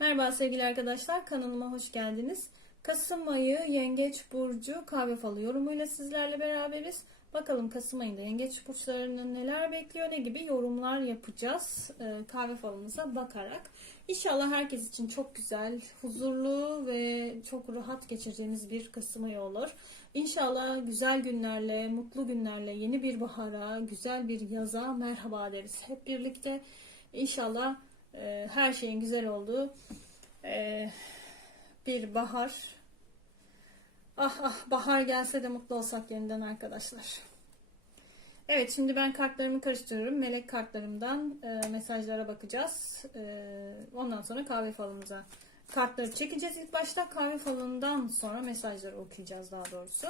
Merhaba sevgili arkadaşlar, kanalıma hoş geldiniz. Kasım ayı Yengeç Burcu kahve falı yorumuyla sizlerle beraberiz. Bakalım Kasım ayında Yengeç Burçlarının neler bekliyor, ne gibi yorumlar yapacağız e, kahve falımıza bakarak. İnşallah herkes için çok güzel, huzurlu ve çok rahat geçireceğiniz bir Kasım ayı olur. İnşallah güzel günlerle, mutlu günlerle, yeni bir bahara, güzel bir yaza merhaba deriz. Hep birlikte İnşallah e, her şeyin güzel olduğu e, bir bahar. Ah ah bahar gelse de mutlu olsak yeniden arkadaşlar. Evet şimdi ben kartlarımı karıştırıyorum. Melek kartlarımdan e, mesajlara bakacağız. E, ondan sonra kahve falımıza kartları çekeceğiz ilk başta. Kahve falından sonra mesajları okuyacağız daha doğrusu.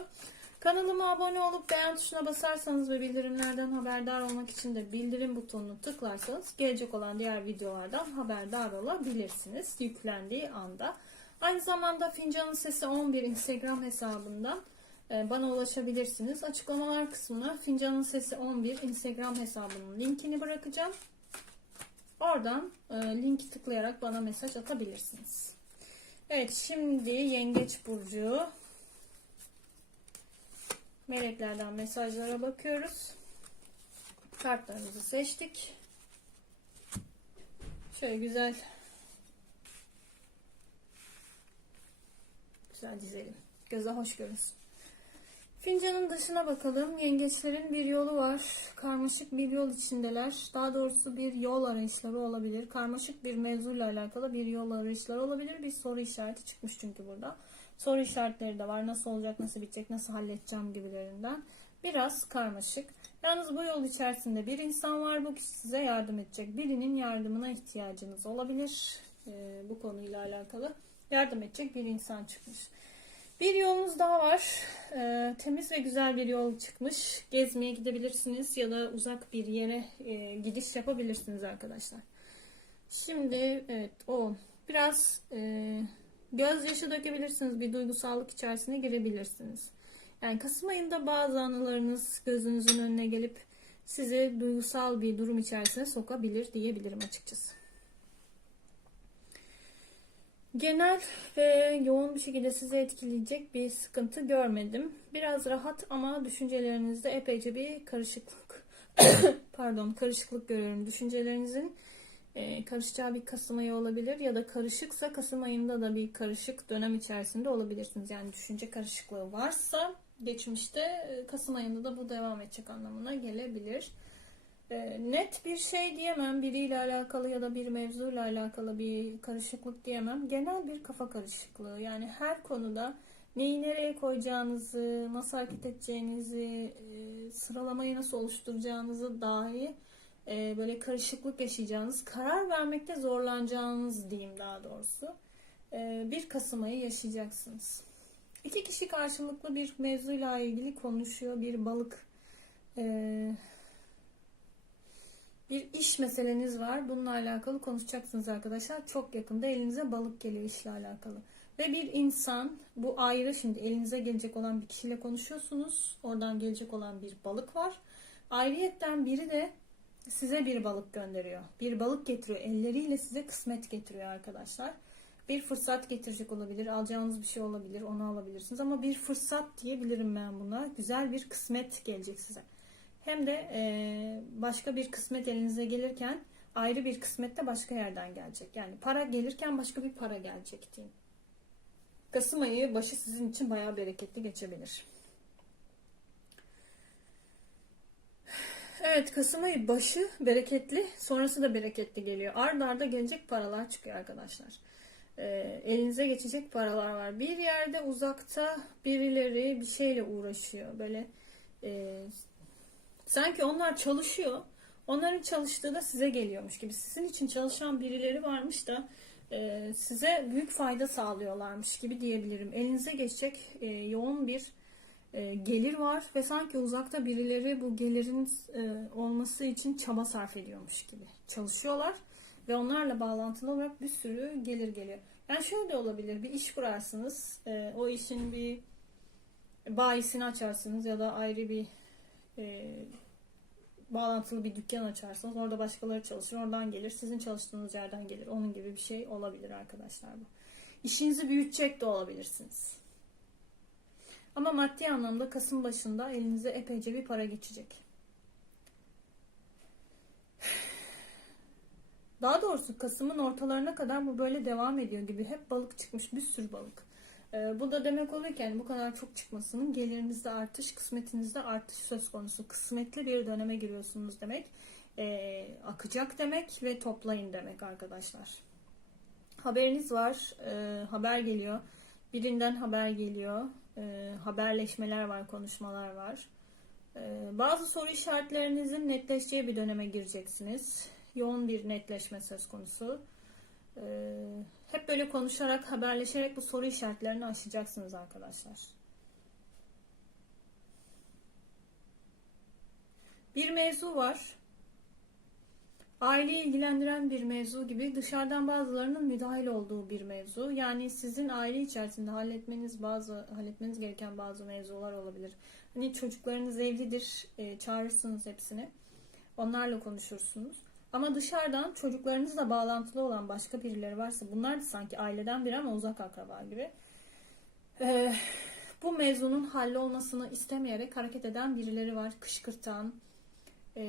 Kanalıma abone olup beğen tuşuna basarsanız ve bildirimlerden haberdar olmak için de bildirim butonunu tıklarsanız gelecek olan diğer videolardan haberdar olabilirsiniz yüklendiği anda. Aynı zamanda Fincanın Sesi 11 Instagram hesabından e, bana ulaşabilirsiniz. Açıklamalar kısmına Fincanın Sesi 11 Instagram hesabının linkini bırakacağım. Oradan e, linki tıklayarak bana mesaj atabilirsiniz. Evet şimdi Yengeç Burcu Meleklerden mesajlara bakıyoruz. Kartlarımızı seçtik. Şöyle güzel güzel dizelim. Göze hoş görünsün. Fincanın dışına bakalım. Yengeçlerin bir yolu var. Karmaşık bir yol içindeler. Daha doğrusu bir yol arayışları olabilir. Karmaşık bir mevzuyla alakalı bir yol arayışları olabilir. Bir soru işareti çıkmış çünkü burada. Soru işaretleri de var. Nasıl olacak, nasıl bitecek, nasıl halledeceğim gibilerinden. Biraz karmaşık. Yalnız bu yol içerisinde bir insan var. Bu kişi size yardım edecek. Birinin yardımına ihtiyacınız olabilir. Ee, bu konuyla alakalı. Yardım edecek bir insan çıkmış. Bir yolunuz daha var. Ee, temiz ve güzel bir yol çıkmış. Gezmeye gidebilirsiniz ya da uzak bir yere e, gidiş yapabilirsiniz arkadaşlar. Şimdi evet o biraz e, gözyaşı dökebilirsiniz. Bir duygusallık içerisine girebilirsiniz. Yani Kasım ayında bazı anılarınız gözünüzün önüne gelip sizi duygusal bir durum içerisine sokabilir diyebilirim açıkçası. Genel ve yoğun bir şekilde sizi etkileyecek bir sıkıntı görmedim. Biraz rahat ama düşüncelerinizde epeyce bir karışıklık pardon karışıklık görüyorum. Düşüncelerinizin e, karışacağı bir Kasım ayı olabilir ya da karışıksa Kasım ayında da bir karışık dönem içerisinde olabilirsiniz. Yani düşünce karışıklığı varsa geçmişte e, Kasım ayında da bu devam edecek anlamına gelebilir. E, net bir şey diyemem. Biriyle alakalı ya da bir mevzuyla alakalı bir karışıklık diyemem. Genel bir kafa karışıklığı. Yani her konuda neyi nereye koyacağınızı, nasıl hareket edeceğinizi, e, sıralamayı nasıl oluşturacağınızı dahi e, böyle karışıklık yaşayacağınız, karar vermekte zorlanacağınız diyeyim daha doğrusu. E, bir Kasım ayı yaşayacaksınız. İki kişi karşılıklı bir mevzuyla ilgili konuşuyor. Bir balık e, bir iş meseleniz var. Bununla alakalı konuşacaksınız arkadaşlar. Çok yakında elinize balık geliyor işle alakalı. Ve bir insan bu ayrı şimdi elinize gelecek olan bir kişiyle konuşuyorsunuz. Oradan gelecek olan bir balık var. Ayrıyetten biri de size bir balık gönderiyor. Bir balık getiriyor. Elleriyle size kısmet getiriyor arkadaşlar. Bir fırsat getirecek olabilir. Alacağınız bir şey olabilir. Onu alabilirsiniz. Ama bir fırsat diyebilirim ben buna. Güzel bir kısmet gelecek size. Hem de e, başka bir kısmet elinize gelirken ayrı bir kısmet de başka yerden gelecek. Yani para gelirken başka bir para gelecek diyeyim. Kasım ayı başı sizin için bayağı bereketli geçebilir. Evet Kasım ayı başı bereketli sonrası da bereketli geliyor. Arda arda gelecek paralar çıkıyor arkadaşlar. E, elinize geçecek paralar var. Bir yerde uzakta birileri bir şeyle uğraşıyor. Böyle e, sanki onlar çalışıyor. Onların çalıştığı da size geliyormuş gibi. Sizin için çalışan birileri varmış da e, size büyük fayda sağlıyorlarmış gibi diyebilirim. Elinize geçecek e, yoğun bir gelir var ve sanki uzakta birileri bu gelirin e, olması için çaba sarf ediyormuş gibi çalışıyorlar ve onlarla bağlantılı olarak bir sürü gelir geliyor. Yani şöyle olabilir bir iş kurarsınız e, o işin bir bayisini açarsınız ya da ayrı bir bağlantılı bir dükkan açarsınız. Orada başkaları çalışır. Oradan gelir. Sizin çalıştığınız yerden gelir. Onun gibi bir şey olabilir arkadaşlar bu. İşinizi büyütecek de olabilirsiniz. Ama maddi anlamda Kasım başında elinize epeyce bir para geçecek. Daha doğrusu Kasım'ın ortalarına kadar bu böyle devam ediyor gibi. Hep balık çıkmış, bir sürü balık. Ee, bu da demek oluyor ki yani bu kadar çok çıkmasının gelirinizde artış, kısmetinizde artış söz konusu. Kısmetli bir döneme giriyorsunuz demek. Ee, akacak demek ve toplayın demek arkadaşlar. Haberiniz var, e, haber geliyor. Birinden haber geliyor. E, haberleşmeler var, konuşmalar var. E, bazı soru işaretlerinizin netleşeceği bir döneme gireceksiniz. Yoğun bir netleşme söz konusu. E, hep böyle konuşarak, haberleşerek bu soru işaretlerini aşacaksınız arkadaşlar. Bir mevzu var. Aileyi ilgilendiren bir mevzu gibi dışarıdan bazılarının müdahil olduğu bir mevzu. Yani sizin aile içerisinde halletmeniz bazı halletmeniz gereken bazı mevzular olabilir. Hani çocuklarınız evlidir, e, çağırırsınız hepsini. Onlarla konuşursunuz. Ama dışarıdan çocuklarınızla bağlantılı olan başka birileri varsa bunlar da sanki aileden biri ama uzak akraba gibi. E, bu mevzunun hallolmasını istemeyerek hareket eden birileri var. Kışkırtan, e,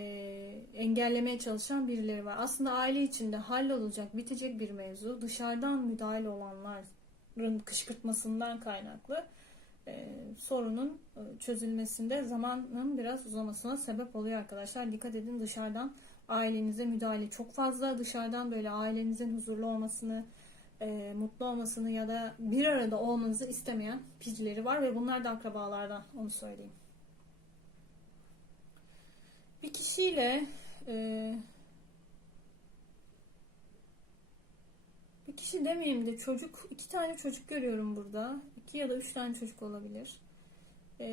engellemeye çalışan birileri var. Aslında aile içinde hallolacak, bitecek bir mevzu. Dışarıdan müdahale olanların kışkırtmasından kaynaklı e, sorunun e, çözülmesinde zamanın biraz uzamasına sebep oluyor arkadaşlar. Dikkat edin dışarıdan ailenize müdahale çok fazla. Dışarıdan böyle ailenizin huzurlu olmasını, e, mutlu olmasını ya da bir arada olmanızı istemeyen birileri var ve bunlar da akrabalardan onu söyleyeyim. Bir kişiyle e, bir kişi demeyeyim de çocuk iki tane çocuk görüyorum burada. iki ya da üç tane çocuk olabilir. E,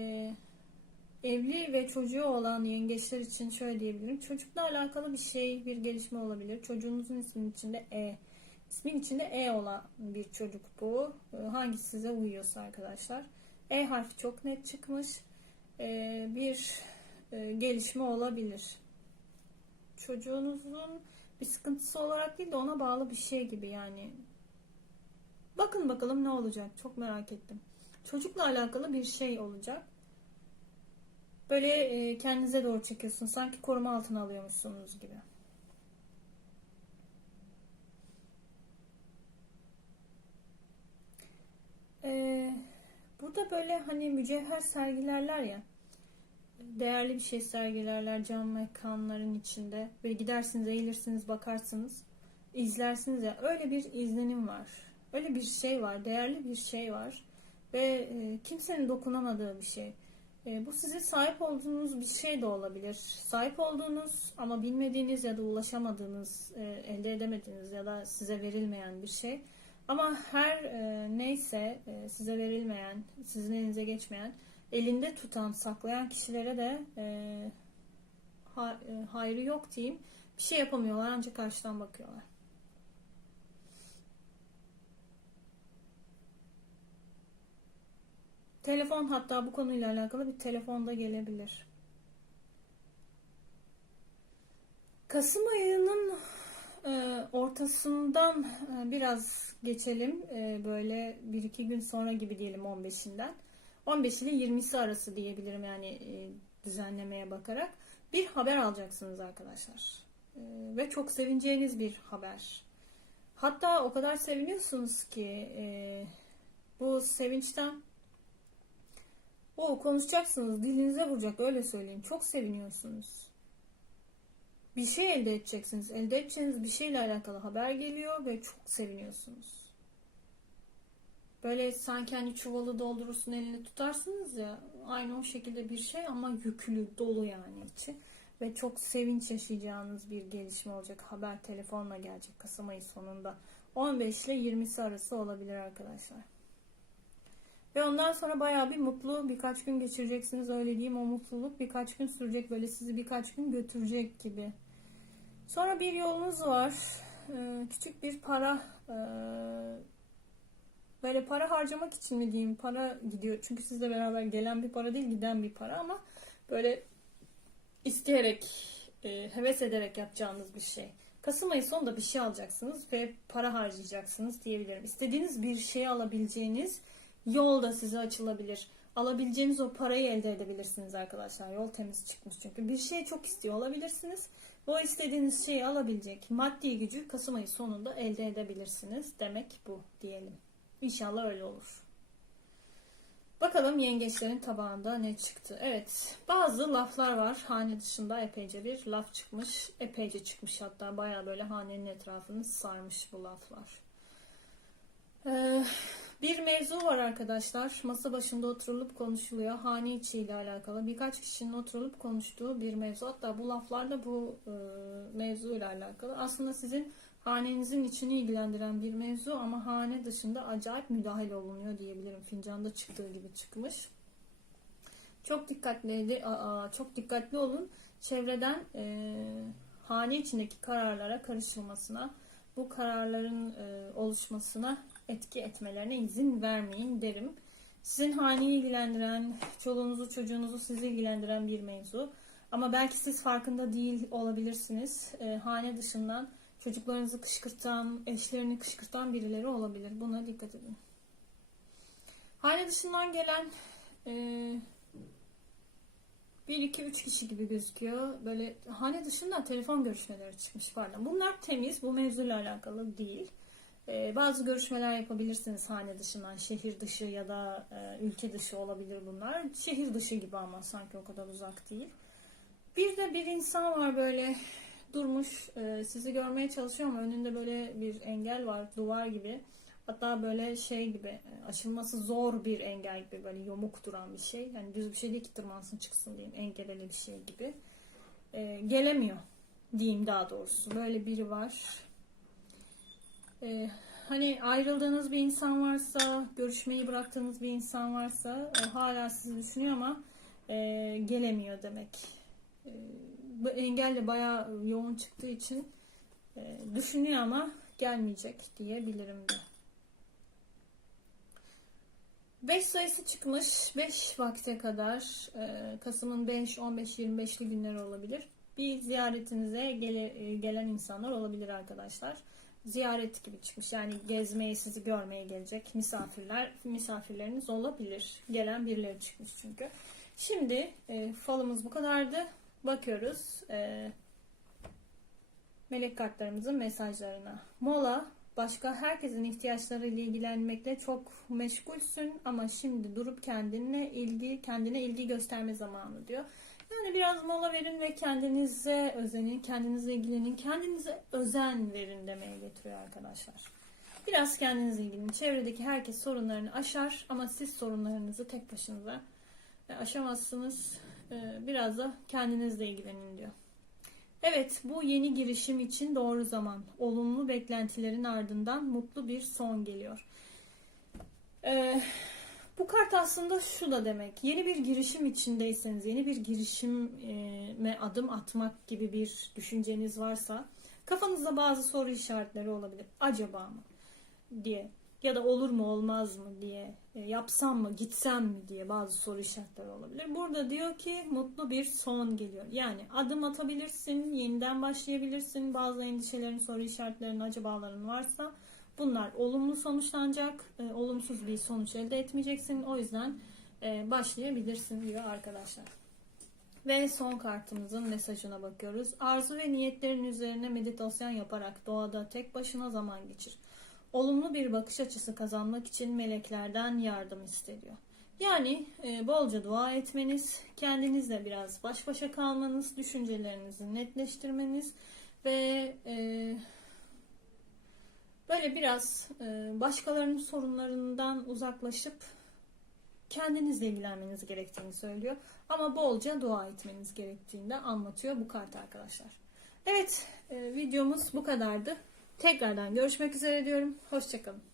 evli ve çocuğu olan yengeçler için şöyle diyebilirim. Çocukla alakalı bir şey, bir gelişme olabilir. Çocuğunuzun isminin içinde E. İsmin içinde E olan bir çocuk bu. E, hangisi size uyuyorsa arkadaşlar. E harfi çok net çıkmış. E, bir gelişme olabilir. Çocuğunuzun bir sıkıntısı olarak değil de ona bağlı bir şey gibi yani. Bakın bakalım ne olacak. Çok merak ettim. Çocukla alakalı bir şey olacak. Böyle e, kendinize doğru çekiyorsun. Sanki koruma altına alıyormuşsunuz gibi. Ee, burada böyle hani mücevher sergilerler ya değerli bir şey sergilerler cam mekanların içinde. Ve gidersiniz eğilirsiniz bakarsınız izlersiniz ya. Öyle bir izlenim var. Öyle bir şey var değerli bir şey var. Ve e, kimsenin dokunamadığı bir şey. E, bu size sahip olduğunuz bir şey de olabilir. Sahip olduğunuz ama bilmediğiniz ya da ulaşamadığınız e, elde edemediğiniz ya da size verilmeyen bir şey. Ama her e, neyse e, size verilmeyen sizin elinize geçmeyen elinde tutan, saklayan kişilere de e, ha, e, hayrı yok diyeyim. Bir şey yapamıyorlar ancak karşıdan bakıyorlar. Telefon hatta bu konuyla alakalı bir telefonda gelebilir. Kasım ayının e, ortasından e, biraz geçelim. E, böyle bir iki gün sonra gibi diyelim 15'inden. 15 ile 20'si arası diyebilirim yani e, düzenlemeye bakarak. Bir haber alacaksınız arkadaşlar. E, ve çok sevineceğiniz bir haber. Hatta o kadar seviniyorsunuz ki e, bu sevinçten o konuşacaksınız dilinize vuracak öyle söyleyeyim. Çok seviniyorsunuz. Bir şey elde edeceksiniz. Elde edeceğiniz bir şeyle alakalı haber geliyor ve çok seviniyorsunuz. Böyle sanki hani çuvalı doldurursun elini tutarsınız ya aynı o şekilde bir şey ama yüklü dolu yani içi ve çok sevinç yaşayacağınız bir gelişme olacak. Haber telefonla gelecek Kasım ayı sonunda. 15 ile 20'si arası olabilir arkadaşlar. Ve ondan sonra bayağı bir mutlu birkaç gün geçireceksiniz öyle diyeyim. O mutluluk birkaç gün sürecek böyle sizi birkaç gün götürecek gibi. Sonra bir yolunuz var. Ee, küçük bir para e, böyle para harcamak için mi diyeyim para gidiyor. Çünkü sizle beraber gelen bir para değil giden bir para ama böyle isteyerek e, heves ederek yapacağınız bir şey. Kasım ayı sonunda bir şey alacaksınız ve para harcayacaksınız diyebilirim. İstediğiniz bir şeyi alabileceğiniz yol da size açılabilir. Alabileceğiniz o parayı elde edebilirsiniz arkadaşlar. Yol temiz çıkmış çünkü. Bir şeyi çok istiyor olabilirsiniz. O istediğiniz şeyi alabilecek maddi gücü Kasım ayı sonunda elde edebilirsiniz. Demek bu diyelim. İnşallah öyle olur. Bakalım yengeçlerin tabağında ne çıktı. Evet bazı laflar var. Hane dışında epeyce bir laf çıkmış. Epeyce çıkmış hatta baya böyle hanenin etrafını sarmış bu laflar. Ee, bir mevzu var arkadaşlar. Masa başında oturulup konuşuluyor. Hane içi ile alakalı. Birkaç kişinin oturulup konuştuğu bir mevzu. Hatta bu laflar da bu e, mevzu ile alakalı. Aslında sizin hanenizin içini ilgilendiren bir mevzu ama hane dışında acayip müdahale olunuyor diyebilirim. Fincanda çıktığı gibi çıkmış. Çok dikkatli, çok dikkatli olun. Çevreden e, hane içindeki kararlara karışılmasına, bu kararların e, oluşmasına etki etmelerine izin vermeyin derim. Sizin haneyi ilgilendiren, çoluğunuzu çocuğunuzu sizi ilgilendiren bir mevzu. Ama belki siz farkında değil olabilirsiniz. E, hane dışından çocuklarınızı kışkırtan, eşlerini kışkırtan birileri olabilir. Buna dikkat edin. Hane dışından gelen e, 1, 2, 3 kişi gibi gözüküyor. Böyle hane dışında telefon görüşmeleri çıkmış pardon. Bunlar temiz. Bu mevzuyla alakalı değil. Ee, bazı görüşmeler yapabilirsiniz hane dışından. Şehir dışı ya da e, ülke dışı olabilir bunlar. Şehir dışı gibi ama sanki o kadar uzak değil. Bir de bir insan var böyle durmuş e, sizi görmeye çalışıyor ama önünde böyle bir engel var duvar gibi. Hatta böyle şey gibi e, aşılması zor bir engel gibi böyle yamuk duran bir şey. Yani düz bir şey değil ki tırmansın çıksın diyeyim engeleli bir şey gibi. E, gelemiyor diyeyim daha doğrusu. Böyle biri var. E, hani ayrıldığınız bir insan varsa, görüşmeyi bıraktığınız bir insan varsa e, hala sizi düşünüyor ama e, gelemiyor demek. E, bu engelle bayağı yoğun çıktığı için e, düşünüyor ama gelmeyecek diyebilirim de. 5 sayısı çıkmış. 5 vakte kadar e, Kasım'ın 5, 15, 25'li günleri olabilir. Bir ziyaretinize gele, e, gelen insanlar olabilir arkadaşlar. Ziyaret gibi çıkmış. Yani gezmeye, sizi görmeye gelecek misafirler, misafirleriniz olabilir. Gelen birileri çıkmış çünkü. Şimdi e, falımız bu kadardı. Bakıyoruz e, melek kartlarımızın mesajlarına. Mola Başka herkesin ihtiyaçlarıyla ilgilenmekle çok meşgulsün ama şimdi durup kendine ilgi, kendine ilgi gösterme zamanı diyor. Yani biraz mola verin ve kendinize özenin, kendinize ilgilenin, kendinize özen verin demeye getiriyor arkadaşlar. Biraz kendinize ilgilenin. Çevredeki herkes sorunlarını aşar ama siz sorunlarınızı tek başınıza aşamazsınız. Ee, biraz da kendinizle ilgilenin diyor. Evet, bu yeni girişim için doğru zaman. Olumlu beklentilerin ardından mutlu bir son geliyor. Ee, bu kart aslında şu da demek. Yeni bir girişim içindeyseniz, yeni bir girişime adım atmak gibi bir düşünceniz varsa, kafanızda bazı soru işaretleri olabilir. Acaba mı? diye ya da olur mu olmaz mı diye e, yapsam mı gitsem mi diye bazı soru işaretleri olabilir. Burada diyor ki mutlu bir son geliyor. Yani adım atabilirsin, yeniden başlayabilirsin. Bazı endişelerin, soru işaretlerin, acabaların varsa bunlar olumlu sonuçlanacak. E, olumsuz bir sonuç elde etmeyeceksin. O yüzden e, başlayabilirsin diyor arkadaşlar. Ve son kartımızın mesajına bakıyoruz. Arzu ve niyetlerin üzerine meditasyon yaparak doğada tek başına zaman geçir olumlu bir bakış açısı kazanmak için meleklerden yardım isteniyor. Yani e, bolca dua etmeniz, kendinizle biraz baş başa kalmanız, düşüncelerinizi netleştirmeniz ve e, böyle biraz e, başkalarının sorunlarından uzaklaşıp kendinizle ilgilenmeniz gerektiğini söylüyor. Ama bolca dua etmeniz gerektiğini de anlatıyor bu kart arkadaşlar. Evet, e, videomuz bu kadardı. Tekrardan görüşmek üzere diyorum. Hoşçakalın.